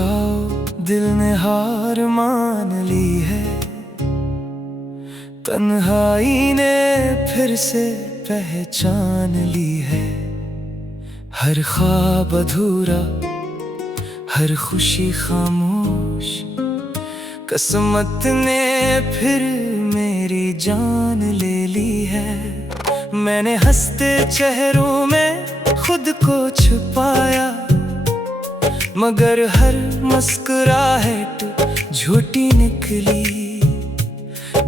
आओ दिल ने हार मान ली है, तन्हाई ने फिर से पहचान ली है। हर ख्वाब अधूरा, हर खुशी खामोश, किस्मत ने फिर मेरी जान ले ली है। मैंने हंसते चेहरों में खुद को छुपाया, मगर हर मुस्कुराहट झूठी निकली।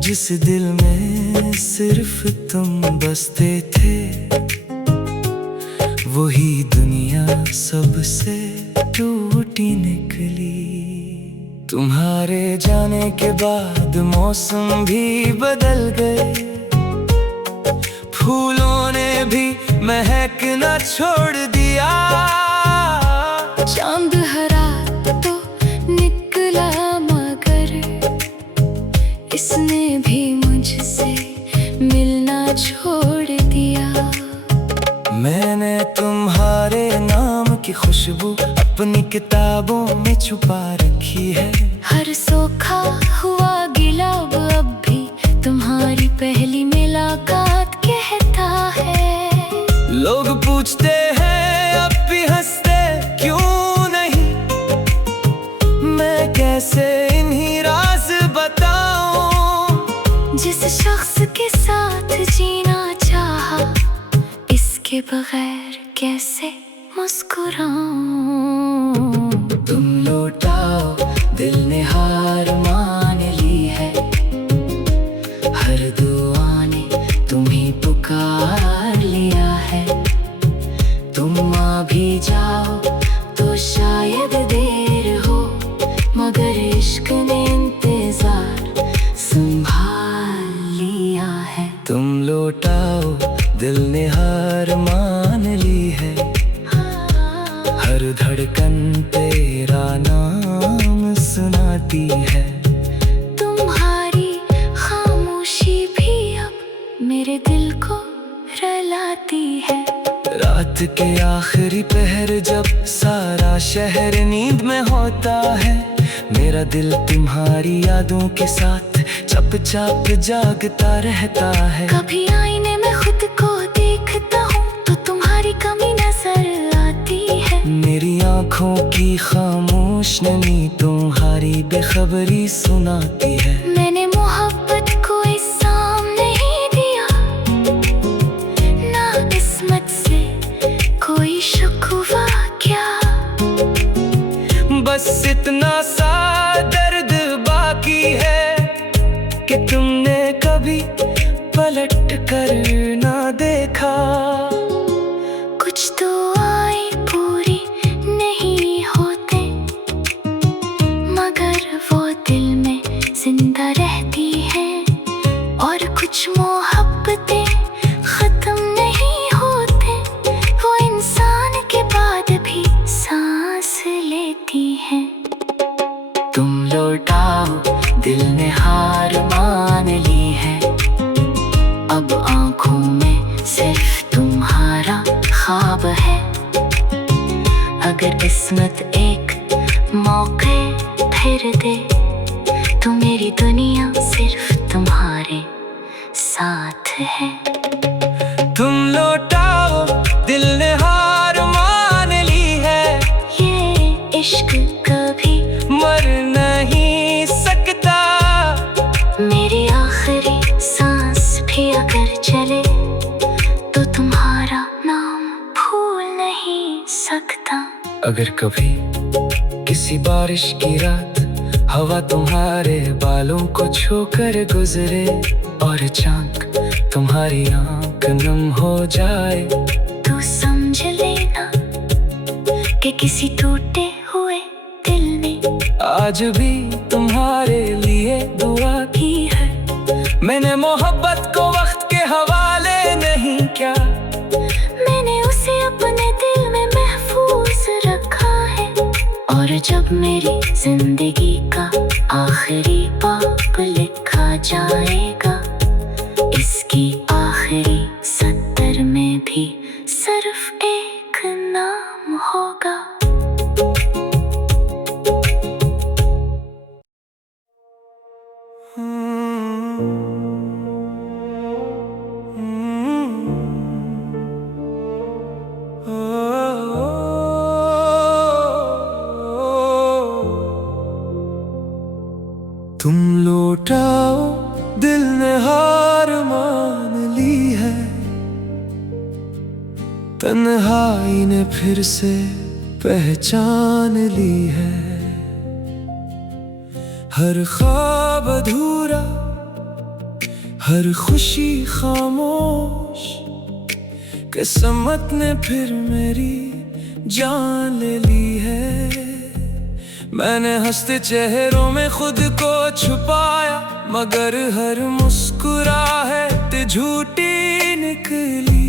जिस दिल में सिर्फ तुम बसते थे, वही दुनिया सबसे टूटी निकली। तुम्हारे जाने के बाद मौसम भी बदल गए, फूलों ने भी महकना छोड़ दिया। चांद हरा तो निकला, मगर इसने भी मुझसे मिलना छोड़ दिया। मैंने तुम्हारे नाम की खुशबू अपनी किताबों में छुपा रखी है। हर सूखा हुआ गिलाब अब भी तुम्हारी पहली मुलाकात कहता है। लोग पूछते हैं अब भी हंसते क्यों नहीं, मैं कैसे इन्हीं राज बताऊं। जिस शख्स के साथ जीना चाहा, इसके बगैर कैसे मुस्कुराऊं। तुम लौटाओ दिल ने हार मान ली है, हर दुआ ने तुम्हें पुकार लिया है। तुम आ भी जाओ तो शायद देर हो, मगर इश्क ने इंतजार संभाल लिया है। तुम लौटाओ दिल ने हार मान ली है, हर धड़कन तेरा नाम सुनाती है। तुम्हारी खामोशी भी अब मेरे दिल को रुलाती है। रात के आखिरी पहर जब सारा शहर नींद में होता है, मेरा दिल तुम्हारी यादों के साथ चुपचाप जागता रहता है। कभी आईने में खुद को देखता हूँ तो तुम्हारी कमी नजर आती है। मेरी आँखों की खामोश नमी तुम्हारी बेखबरी सुनाती है। मैंने मोहब्बत को इस सामने ही दिया, ना किस्मत से कोई शिकवा क्या। बस इतना सा दर्द बाकी है कि तुमने कभी पलट कर ना देखा। कुछ तो आए पूरी नहीं होते, मगर वो दिल में जिंदा रहती है। और कुछ मोहब्बतें खत्म नहीं होते, वो इंसान के बाद भी सांस लेती हैं। तुम लौटाओ दिल ने हार मान ली है, अब आँखों में सिर्फ तुम्हारा ख्वाब है। अगर किस्मत एक मौके फिर दे, तो मेरी दुनिया सिर्फ तुम्हारे साथ है। तुम लौटाओ दिल ने हार मान ली है, ये इश्क कभी मर नहीं सकता। मेरी आखिरी सांस भी अगर चले, तो तुम्हारा नाम भूल नहीं सकता। अगर कभी किसी बारिश की रात हवा तुम्हारे बालों को छूकर गुजरे, और चांद तुम्हारी आंख नम हो जाए, तू समझ लेना कि किसी टूटे हुए दिल ने आज भी तुम्हारे लिए दुआ की है। मैंने मोहब्बत को वक्त के हवाले नहीं किया, मैंने उसे अपने दिल में महफूज रखा है। और जब मेरी जिंदगी का आखिरी बाब लिखा जाएगा, इसकी आखिरी सत्तर में भी सिर्फ एक नाम होगा। तुम लौटाओ, दिल ने हार मान ली है। तन्हाई ने फिर से पहचान ली है। हर ख्वाब अधूरा, हर खुशी खामोश, किस्मत ने फिर मेरी जान ले ली है। मैंने हंसते चेहरों में खुद को छुपाया, मगर हर मुस्कुराहट झूठी निकली।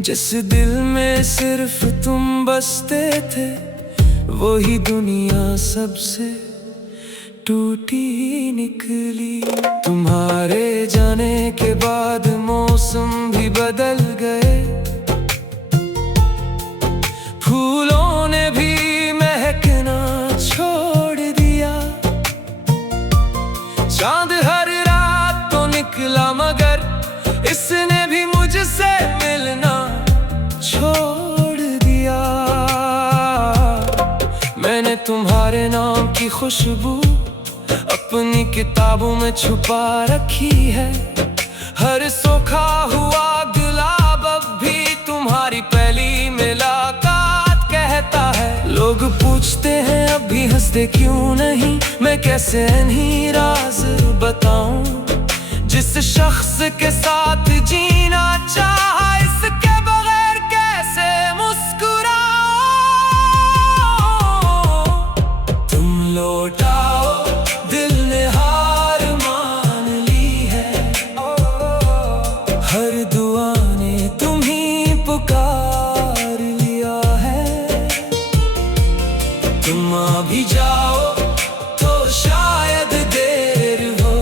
जिस दिल में सिर्फ तुम बसते थे, वही दुनिया सबसे टूटी निकली। तुम्हारे जाने के बाद मौसम भी बदल गए, फूलों ने भी महकना छोड़ दिया। चांद हर रात तो निकला, मगर इसने भी मुझसे मिलना छोड़ दिया। मैंने तुम्हारे नाम की खुशबू अपनी किताबों में छुपा रखी है। हर सूखा हुआ गुलाब अब भी तुम्हारी पहली मुलाकात कहता है। लोग पूछते हैं अब भी हंसते क्यों नहीं, मैं कैसे इन्हीं राज बताऊं। जिस शख्स के साथ जीना चाहा, इसके बगैर कैसे मुस्कुराऊं। तुम लौटाओ, दिल ने हार मान ली है। हर दुआ ने तुम्हीं पुकार लिया है। तुम अभी जाओ तो शायद देर हो,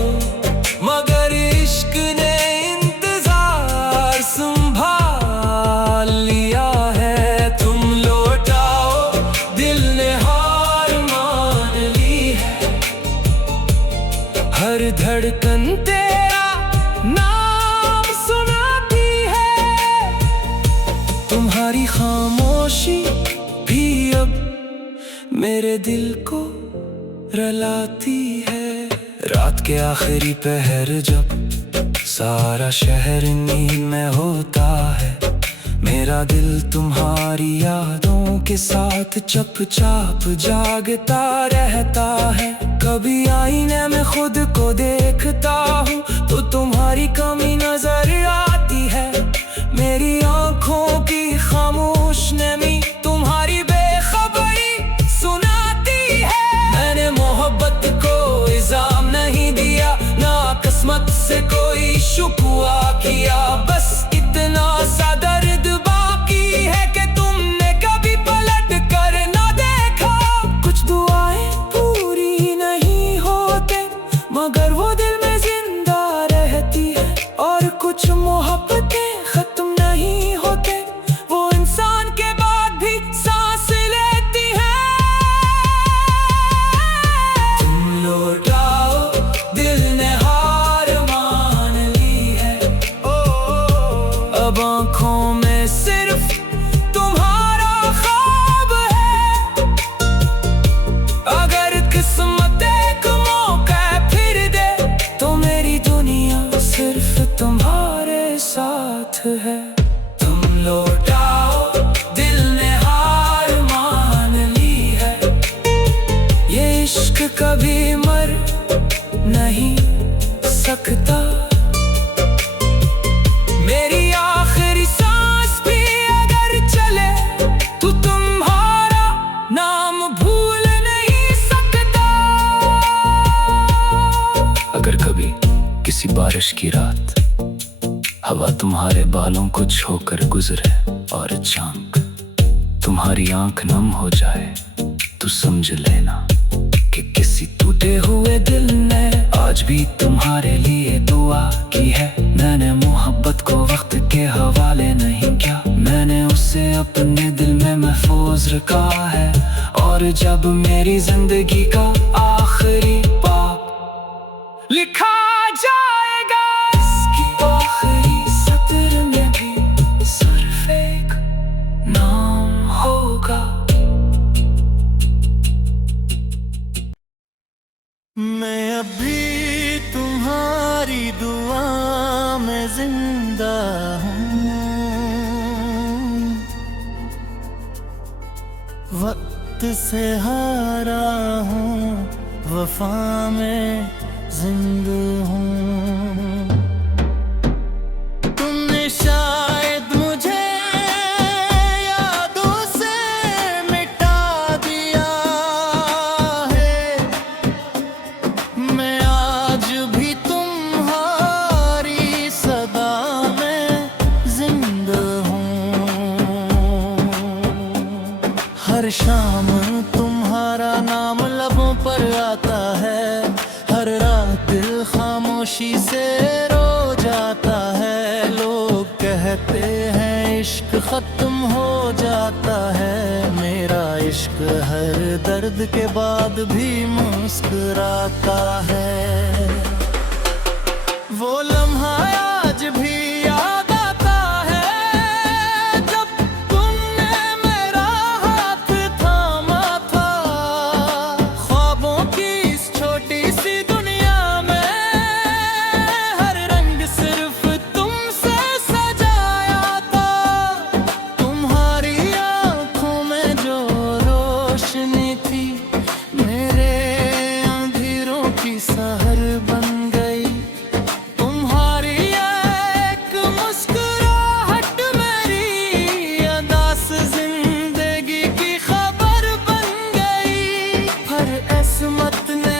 मगर इश्क ने इंतजार संभाल लिया है। तुम लौटाओ, दिल ने हार मान ली है। हर धड़कन तेरा नाम सुनाती है। तुम्हारी खामोशी भी अब मेरे दिल को रुलाती है। रात के आखिरी पहर जब सारा शहर नींद में होता है, मेरा दिल तुम्हारी यादों के साथ चुपचाप जागता रहता है। कभी आईने में खुद को देखता हूँ तो तुम्हारी कमी नजर आती है। मेरी आंखों की खामोश नमी तुम्हारी बेखबरी सुनाती है। मैंने मोहब्बत को इल्जाम नहीं दिया, ना किस्मत से कोई शुक्वा किया। बस इतना सा दर्द बाकी है कि तुमने कभी पलट कर ना देखा। कुछ दुआएं पूरी नहीं होते, मगर वो दिल में जिंदा रहती है। और कुछ मोहब्बतें खत्म नहीं होते, वो इंसान के बाद भी सांस लेती है। तुम लौटाओ, दिल ने हार मान ली है। अब आंखों में सिर्फ तुम्हारा ख्वाब है। अगर किस्मत एक मौका फिर दे, तो मेरी दुनिया सिर्फ तुम्हारे साथ है। तुम लौटाओ, दिल ने हार मान ली है। ये इश्क कभी मर नहीं सकता। मेरी आखिरी सांस भी अगर चले, तो तुम्हारा नाम भूल नहीं सकता। अगर कभी किसी बारिश की रात हवा तुम्हारे बालों को छोकर गुजरे और अचानक तुम्हारी आंख नम हो जाए, तो समझ लेना कि किसी टूटे हुए दिल ने आज भी तुम्हारे लिए दुआ की है। मैंने मोहब्बत को वक्त के हवाले नहीं किया, मैंने उसे अपने दिल में महफूज रखा है। और जब मेरी जिंदगी का आखिरी पाप लिखा जाएगा, इसकी आखिरी सत्र में भी सिर्फ एक नाम होगा। वक्त से हारा हूँ, वफा में जिंदा हूँ। तुमने शायद मुझे यादों से मिटा दिया है, मैं आज भी तुम्हारी सदा में जिंदा हूँ। हर शाम तुम्हारा नाम लबों पर आता है, हर रात दिल खामोशी से रो जाता है। लोग कहते हैं इश्क खत्म हो जाता है, मेरा इश्क हर दर्द के बाद भी मुस्कुराता है। वो लम्हा आज भी याद आता है, जब तुमने मेरा हाथ थामा था। ख्वाबों की इस छोटी सी दुनिया में हर रंग सिर्फ तुमसे सजाया था। तुम्हारी आंखों में जो रोशनी थी, मेरे अंधेरों की सहर बन गई। तुम्हारी एक मुस्कुराहट मेरी अदास जिंदगी की खबर बन गई। हर किस्मत ने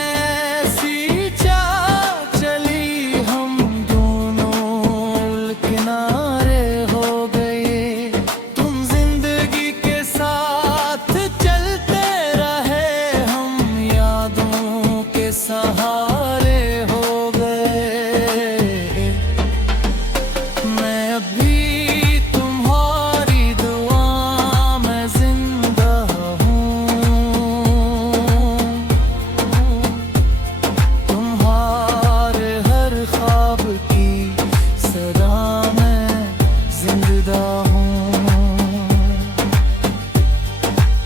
ऐसी चाल चली, हम दोनों किनारे हो गए। तुम जिंदगी के साथ चलते रहे, हम यादों के सहारे हो गए। मैं अभी तुम्हारी दुआ में जिंदा हूँ, तुम्हारे हर ख्वाब की सदा में जिंदा हूँ।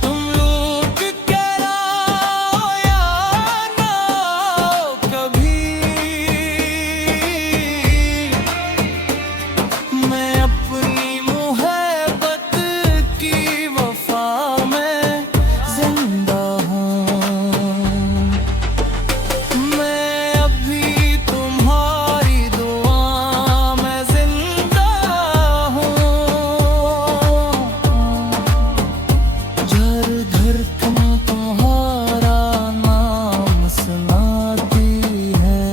तुम लूट के लाओ या ना आओ कभी, मैं अपनी मुहब्बत की वफा में जिंदा हूँ। मैं अभी तुम्हारी दुआ में जिंदा हूँ। झर झर तुम तुम्हारा नाम सुनाती है,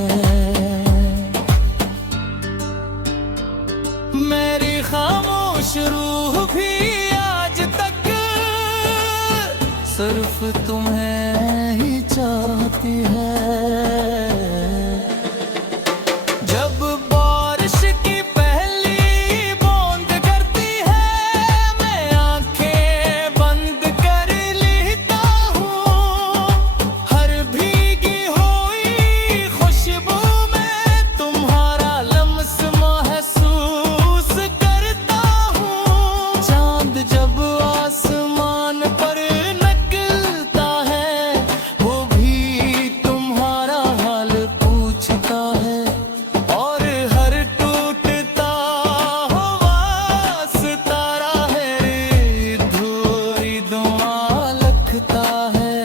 मेरी खामोश रूह भी आज तक सिर्फ तुम्हें ही चाहती है। जब बारिश की पहली बूंद करती है, मैं आंखें बंद कर लेता हूँ। हर भीगी हुई खुशबू में तुम्हारा लम्स महसूस करता हूँ। चांद जब आसमान पर निकलता है, वो भी तुम्हारा हाल पूछता है। और हर टूटता हुआ सितारा है, धूरी दुआ लिखता है।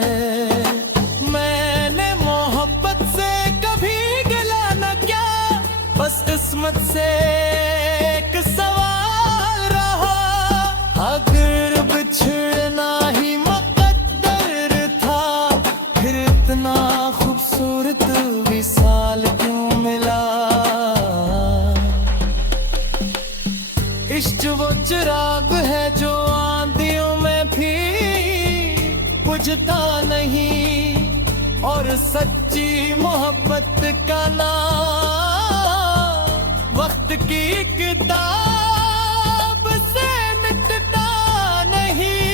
मैंने मोहब्बत से कभी गिला न किया, बस किस्मत से एक सवाल रहा। अगर बिछड़ना ही मुकद्दर था, फिर इतना खूबसूरत विसाल क्यों मिला। इश्क वो चिराग है जो आंधियों में भी बुझता नहीं, और सच्ची मोहब्बत का नाम वक्त की किताब से मिटता नहीं।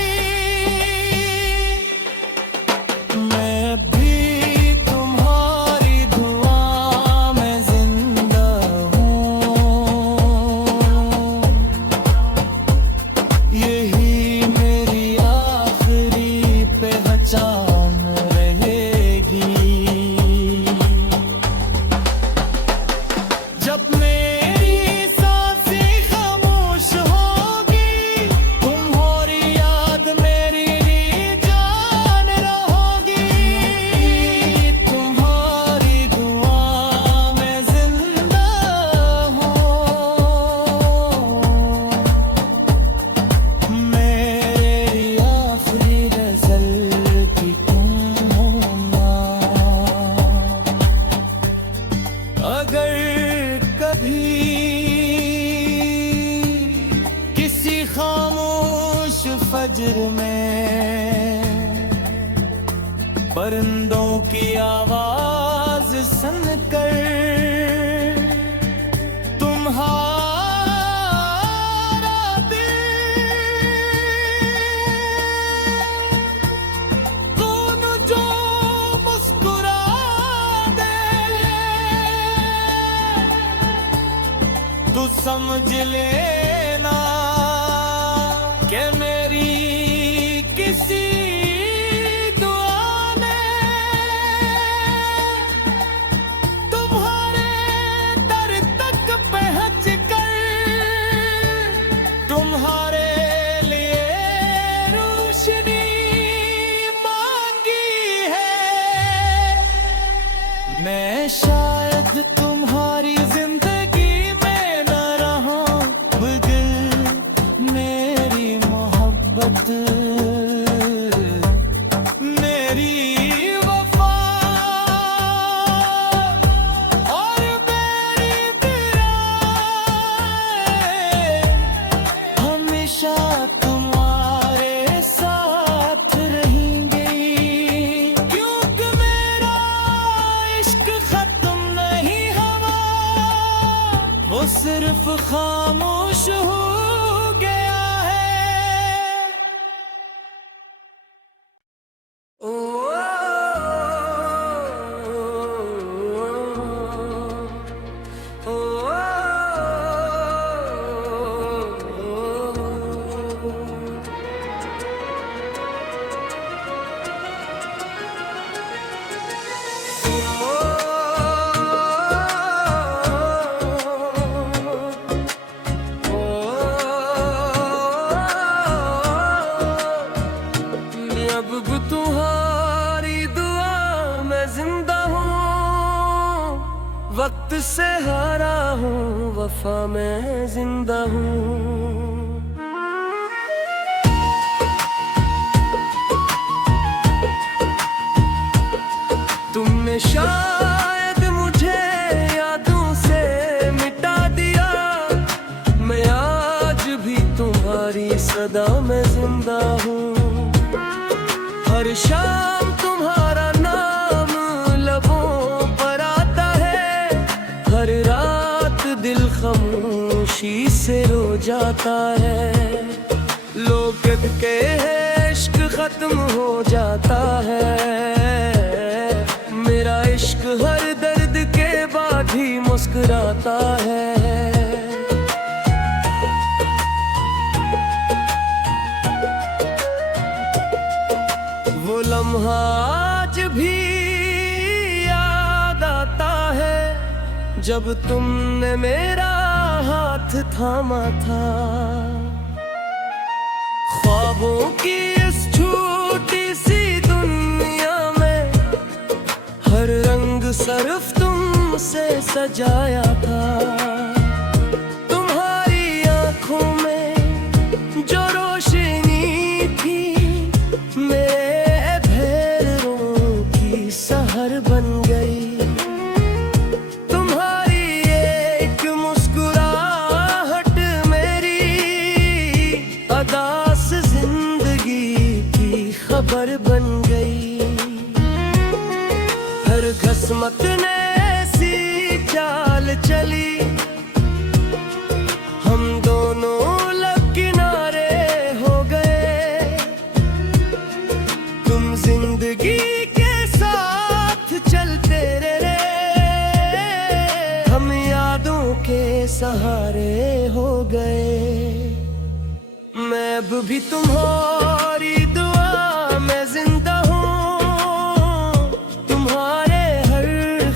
मैं भी तुम्हारी दुआ में जिंदा हूँ, यही मेरी आखिरी पहचान रहेगी। जब मेरी सांसें परिंदों की आवाज सुनकर तुम्हारा दिल कौन जो मुस्कुरा दे तू समझ लेना कि मेरी किसी मैं शायद तुम्हारी जिंदगी में न रहूं मगर मेरी मोहब्बत मेरी वफा और मेरी दुआएं हमेशा तुम्हारे साथ रहेंगे क्योंकि मेरा खत्म नहीं हुआ वो सिर्फ खामोश हो गया है। ओ, ओ, ओ, अब तुम्हारी दुआ मैं जिंदा हूँ वक्त से हारा हूँ वफा मैं जिंदा हूँ तुमने शायद मुझे यादों से मिटा दिया मैं आज भी तुम्हारी सदा में जिंदा हूँ हर शाम तुम्हारा नाम लबों पर आता है हर रात दिल खामोशी से रो जाता है लोग कहते हैं इश्क खत्म हो जाता है मेरा इश्क हर दर्द के बाद ही मुस्कुराता है वो लम्हा आज भी याद आता है जब तुमने मेरा हाथ थामा था ख्वाबों की इस छोटी सी दुनिया में हर रंग सिर्फ तुमसे सजाया था तुम्हारी आंखों में जो रोशनी थी मेरे भैरों की सहर बन गई तुम्हारी एक मुस्कुराहट मेरी अदास जिंदगी की खबर बन गई हर घसमत ने ऐसी चाल चली हम दोनों लग किनारे हो गए तुम जिंदगी के साथ चलते रहे हम यादों के सहारे हो गए मैं अब भी तुम्हारी दुआ में जिंदा हूँ तुम्हारे हर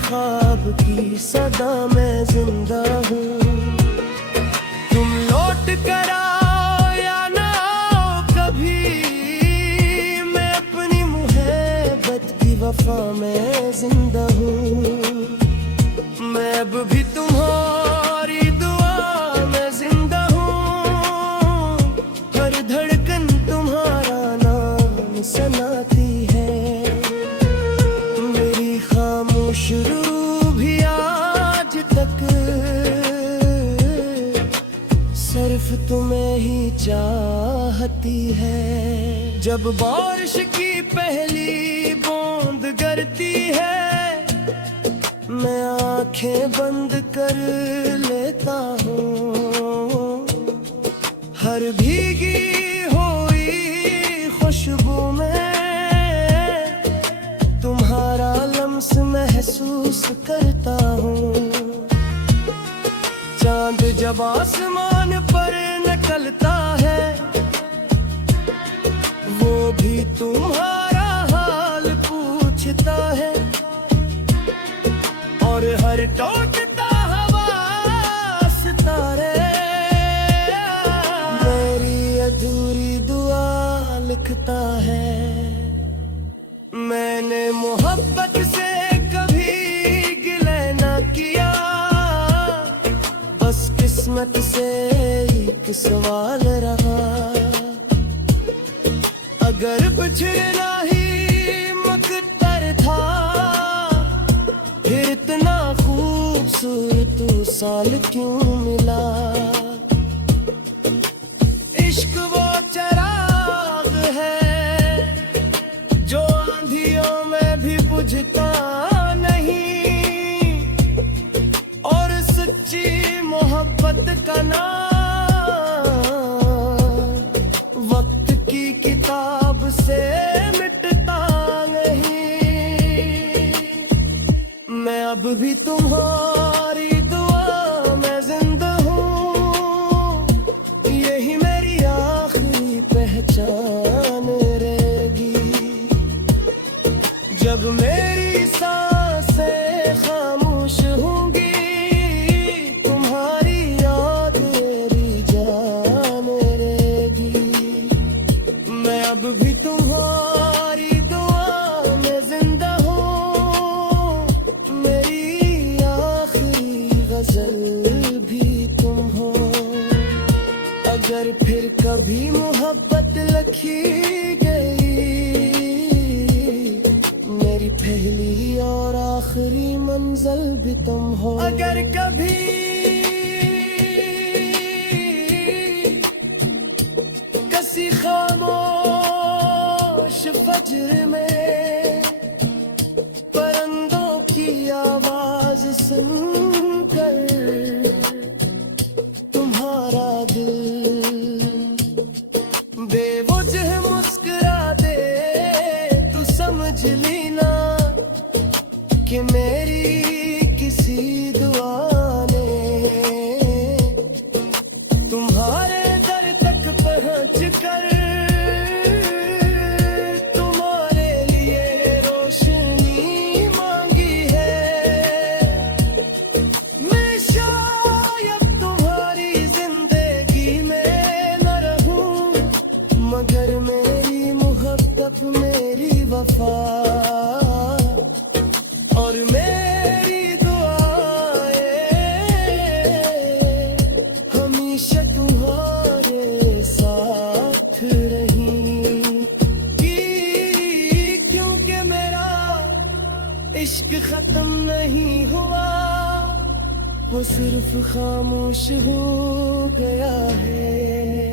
ख्वाब की सदा में जिंदा हूँ तुम लौट कर आओ या ना आओ कभी मैं अपनी मुहब्बत की वफा में जिंदा हूँ मैं अब भी तुम्हारी दुआ में जिंदा हूँ हर धड़कन तुम्हारा नाम सुनाती है मेरी खामोश रूह भी आज तक सिर्फ तुम्हें ही चाहती है जब बारिश की पहली बूंद मैं आंखें बंद कर लेता हूँ हर भीगी हुई खुशबू में तुम्हारा लम्स महसूस करता हूँ। चांद जब आसमान पर निकलता है वो भी तुम्हारा हाल पूछता है और हर टोकता हवा सितारे मेरी अधूरी दुआ लिखता है। मैंने मोहब्बत से कभी गिले न किया बस किस्मत से एक सवाल रहा अगर बिछड़ना ही मुकद्दर था फिर इतना खूबसूरत साल क्यों मिला। इश्क वो चराग है जो आंधियों में भी बुझता नहीं और सच्ची मोहब्बत का नाम वक्त की किताब से मिटता नहीं। मैं अब भी तुम्हारी दुआ में जिंदा हूँ यही मेरी आखिरी पहचान रहेगी। जब मेरी सांसें खामोश होंगी तुम्हारी याद मेरी जान रहेगी। मैं अब भी तुम्हारी दुआ में जिंदा हूँ मेरी आखिरी गजल भी तुम हो। अगर फिर कभी मोहब्बत लिखी गई मेरी पहली और आखिरी मंजिल भी तुम हो। अगर कभी किसी खामोश फज्र में परिंदों की आवाज सुनकर तुम्हारा दिल बेवजह मुस्कुरा दे तू समझ लेना कि मेरी किसी दुआ ने तुम्हारे दर तक पहुंच कर तुम्हारे लिए रोशनी मांगी है। मैं शायद तुम्हारी जिंदगी में न रहूं मगर मेरी मोहब्बत मेरी वफा और मेरी दुआएं हमेशा तुम्हारे साथ रही। क्योंकि मेरा इश्क खत्म नहीं हुआ वो सिर्फ खामोश हो गया है।